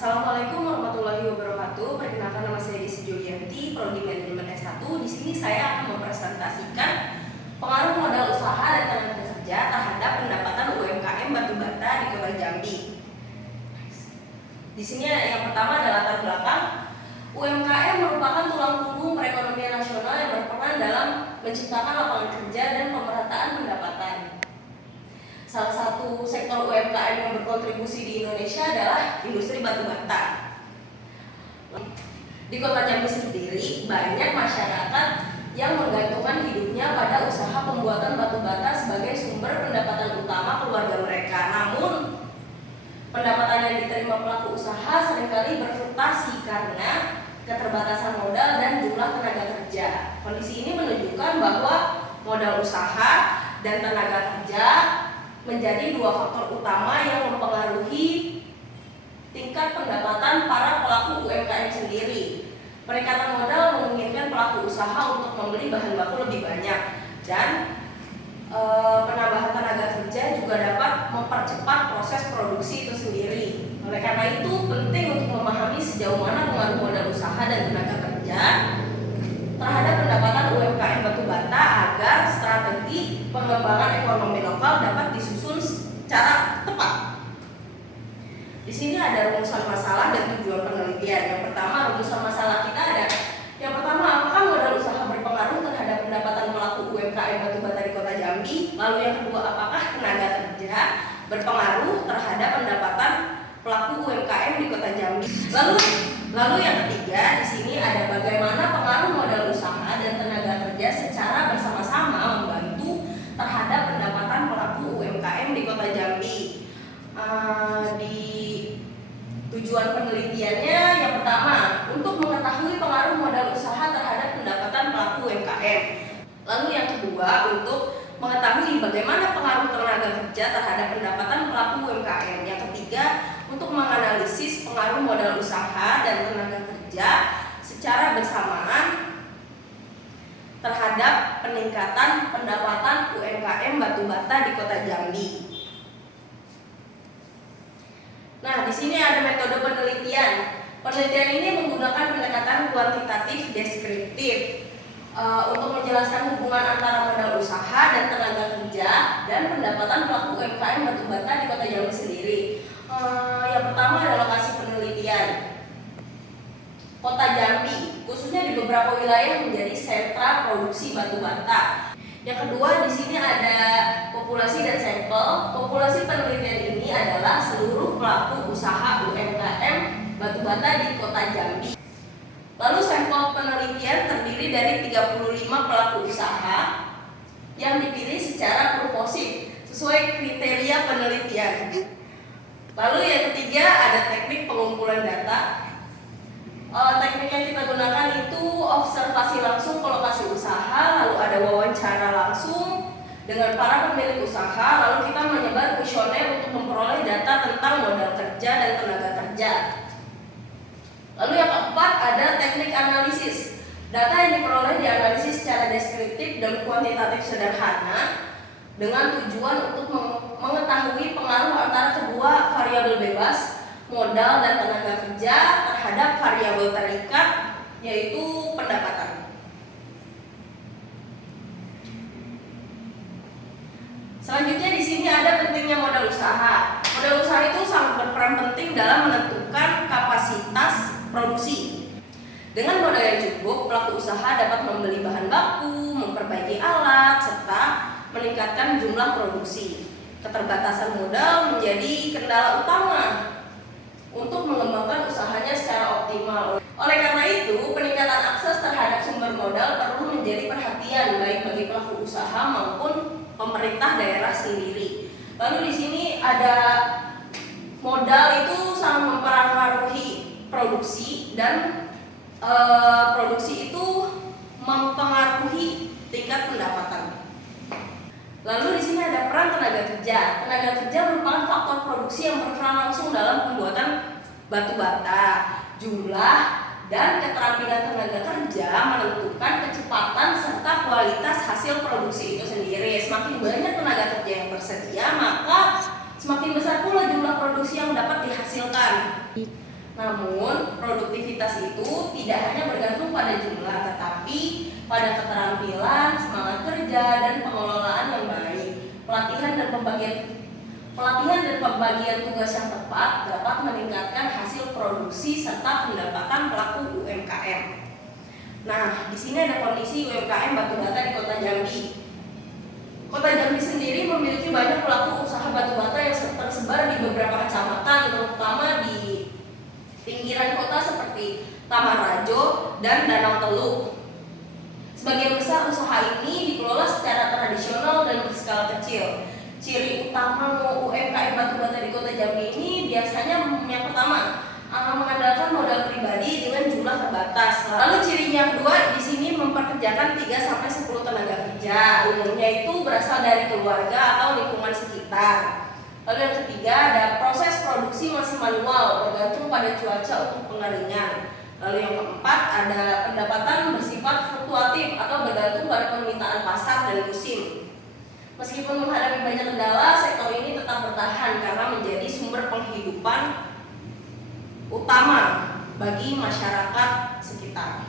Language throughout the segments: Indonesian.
Assalamualaikum warahmatullahi wabarakatuh. Perkenalkan, nama saya Desi Julianti, Prodi Manajemen S1. Di sini saya akan mempresentasikan pengaruh modal usaha dan tenaga kerja terhadap pendapatan UMKM batubara di Kota Jambi. Di sini yang pertama adalah latar belakang. UMKM merupakan tulang punggung perekonomian nasional yang berperan dalam menciptakan lapangan kerja dan pemerataan pendapatan. Salah satu sektor UMKM yang berkontribusi di Indonesia adalah industri batu bata. Di Kota Jambi sendiri, banyak masyarakat yang menggantungkan hidupnya pada usaha pembuatan batu bata sebagai sumber pendapatan utama keluarga mereka. Namun, pendapatan yang diterima pelaku usaha seringkali berfluktuasi karena keterbatasan modal dan jumlah tenaga kerja. Kondisi ini menunjukkan bahwa modal usaha dan tenaga kerja menjadi dua faktor utama yang mempengaruhi tingkat pendapatan para pelaku UMKM sendiri. Peningkatan modal memungkinkan pelaku usaha untuk membeli bahan baku lebih banyak, dan penambahan tenaga kerja juga dapat mempercepat proses produksi itu sendiri. Oleh karena itu, penting untuk memahami sejauh mana pengaruh modal usaha dan tenaga kerja terhadap pendapatan UMKM batu bata agar strategi pengembangan ekonomi lokal dapat disusun secara tepat. Di sini ada rumusan masalah dan tujuan penelitian. Yang pertama, rumusan masalah kita ada. Yang pertama, apakah modal usaha berpengaruh terhadap pendapatan pelaku UMKM batu bata di Kota Jambi? Lalu yang kedua, apakah tenaga kerja berpengaruh terhadap pendapatan pelaku UMKM di Kota Jambi? Lalu yang ketiga, di sini ada bagaimana pengaruh modal usaha dan tenaga kerja secara bersama-sama membantu terhadap pendapatan pelaku UMKM di Kota Jambi. Di tujuan penelitiannya, yang pertama, untuk mengetahui pengaruh modal usaha terhadap pendapatan pelaku UMKM. Lalu yang kedua, untuk mengetahui bagaimana pengaruh tenaga kerja terhadap pendapatan pelaku UMKM. Yang ketiga, untuk menganalisis pengaruh modal usaha dan tenaga kerja secara bersamaan terhadap peningkatan pendapatan UMKM batu bata di Kota Jambi. Nah, di sini ada metode penelitian. Penelitian ini menggunakan pendekatan kuantitatif deskriptif untuk menjelaskan hubungan antara modal usaha dan tenaga kerja dan pendapatan pelaku UMKM batu bata di Kota Jambi sendiri. Yang pertama adalah lokasi penelitian. Kota Jambi, khususnya di beberapa wilayah, menjadi sentra produksi batu bata. Yang kedua, di sini ada populasi dan sampel. Populasi penelitian ini adalah seluruh pelaku usaha UMKM batu bata di Kota Jambi. Lalu sampel penelitian terdiri dari 35 pelaku usaha yang dipilih secara proporsif sesuai kriteria penelitian. Lalu yang ketiga ada teknik pengumpulan data. Teknik yang kita gunakan itu observasi langsung ke lokasi usaha, lalu ada wawancara langsung dengan para pemilik usaha, lalu kita menyebar kuesioner untuk memperoleh data tentang modal kerja dan tenaga kerja. Lalu yang keempat ada teknik analisis. Data yang diperoleh dianalisis secara deskriptif dan kuantitatif sederhana dengan tujuan untuk mengetahui pengaruh antara kedua variabel bebas, modal dan tenaga kerja terhadap variabel terikat, yaitu pendapatan. Selanjutnya di sini ada pentingnya modal usaha. Modal usaha itu sangat berperan penting dalam menentukan kapasitas produksi. Dengan modal yang cukup, pelaku usaha dapat membeli bahan baku, memperbaiki alat, serta meningkatkan jumlah produksi. Keterbatasan modal menjadi kendala utama untuk mengembangkan usahanya secara optimal. Oleh karena itu, peningkatan akses terhadap sumber modal perlu menjadi perhatian baik bagi pelaku usaha maupun pemerintah daerah sendiri. Lalu di sini ada modal itu sangat mempengaruhi produksi, dan produksi itu mempengaruhi tingkat pendapatan. Lalu di sini ada peran tenaga kerja. Tenaga kerja merupakan faktor produksi yang berperan langsung dalam pembuatan batu bata. Jumlah dan keterampilan tenaga kerja menentukan kecepatan serta kualitas hasil produksi itu sendiri. Semakin banyak tenaga kerja yang tersedia, maka semakin besar pula jumlah produksi yang dapat dihasilkan. Namun, produktivitas itu tidak hanya bergantung pada jumlah, tetapi pada keterampilan, semangat kerja, dan pengelolaan yang baik. Pelatihan dan pembagian tugas yang tepat dapat meningkatkan hasil produksi serta pendapatan pelaku UMKM. Nah, di sini ada kondisi UMKM batu bata di Kota Jambi. Kota Jambi sendiri memiliki banyak pelaku usaha batu bata yang tersebar di beberapa kecamatan, terutama di pinggiran kota seperti Taman-Rajo dan Danau Teluk. Sebagian besar usaha ini dikelola secara tradisional dan berskala kecil. Ciri utama UMKM batu bata di Kota Jambi ini biasanya yang pertama mengandalkan modal pribadi dengan jumlah terbatas. Lalu ciri yang kedua di sini memperkerjakan 3-10 tenaga kerja. Umumnya itu berasal dari keluarga atau lingkungan sekitar. Lalu yang ketiga ada proses produksi masih manual bergantung pada cuaca untuk pengeringan. Lalu yang keempat ada pendapatan bersifat fluktuatif atau bergantung pada permintaan pasar dan musim. Meskipun menghadapi banyak kendala, sektor ini tetap bertahan karena menjadi sumber penghidupan utama bagi masyarakat sekitar.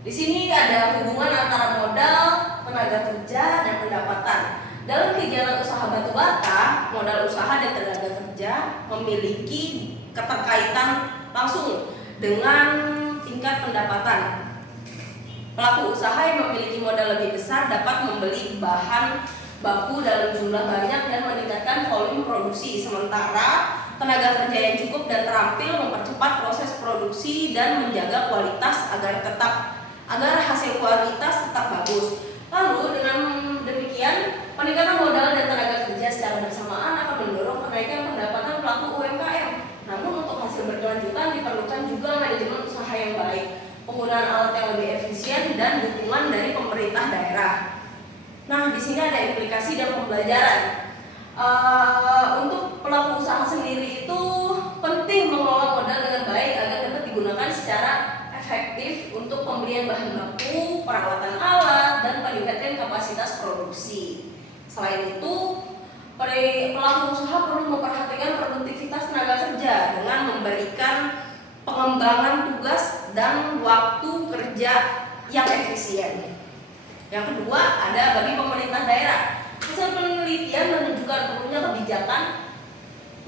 Di sini ada hubungan antara modal, tenaga kerja, dan pendapatan. Dalam kegiatan usaha batu bata, modal usaha dan tenaga kerja memiliki keterkaitan langsung dengan tingkat pendapatan. Pelaku usaha yang memiliki modal lebih besar dapat membeli bahan baku dalam jumlah banyak dan meningkatkan volume produksi, sementara tenaga kerja yang cukup dan terampil mempercepat proses produksi dan menjaga kualitas agar hasil kualitas tetap bagus. Lalu dengan demikian, peningkatan modal dan tenaga kerja secara bersamaan akan mendorong kenaikan pendapatan pelaku UMKM. Namun untuk hasil berkelanjutan diperlukan juga manajemen usaha yang baik, penggunaan alat yang lebih efisien, dan dukungan dari pemerintah daerah. Nah, di sini ada implikasi dan pembelajaran. Untuk pelaku usaha sendiri itu penting mengelola modal dengan baik agar dapat digunakan secara efektif untuk pembelian bahan baku, perawatan alat, dan peningkatan kapasitas produksi. Selain itu, pelaku usaha perlu memperhatikan produktivitas tenaga kerja dengan memberikan pengembangan tugas dan waktu kerja yang efisien. Yang kedua, ada bagi pemerintah daerah. Hasil penelitian menunjukkan perlunya kebijakan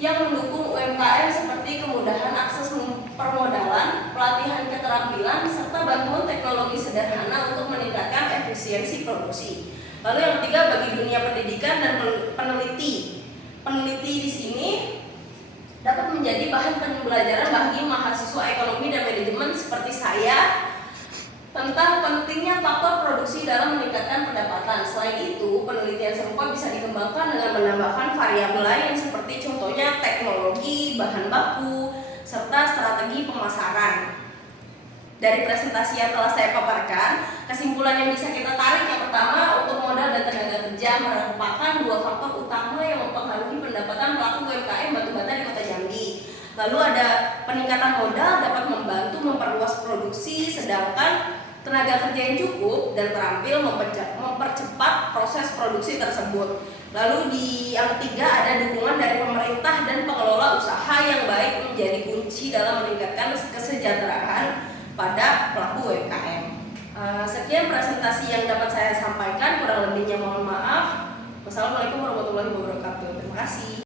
yang mendukung UMKM seperti kemudahan akses permodalan, pelatihan keterampilan, serta bantuan teknologi sederhana untuk meningkatkan efisiensi produksi. Lalu yang ketiga, bagi dunia pendidikan dan peneliti. Peneliti di sini dapat menjadi bahan pembelajaran bagi mahasiswa ekonomi dan manajemen seperti saya tentang pentingnya faktor produksi dalam meningkatkan pendapatan. Selain itu, penelitian serupa bisa dikembangkan dengan menambahkan variabel lain seperti contohnya teknologi, bahan baku, serta strategi pemasaran. Dari presentasi yang telah saya paparkan, kesimpulan yang bisa kita tarik yang pertama, untuk modal dan tenaga kerja merupakan dua faktor utama yang mempengaruhi pendapatan pelaku UMKM batu bata di Kota Jambi. Lalu ada peningkatan modal dapat membantu memperluas produksi, sedangkan tenaga kerja yang cukup dan terampil mempercepat proses produksi tersebut. Lalu yang ketiga ada dukungan dari pemerintah dan pengelola usaha yang baik menjadi kunci dalam meningkatkan kesejahteraan pada pelaku UMKM. Sekian presentasi yang dapat saya sampaikan, kurang lebihnya mohon maaf. Wassalamualaikum warahmatullahi wabarakatuh. Terima kasih.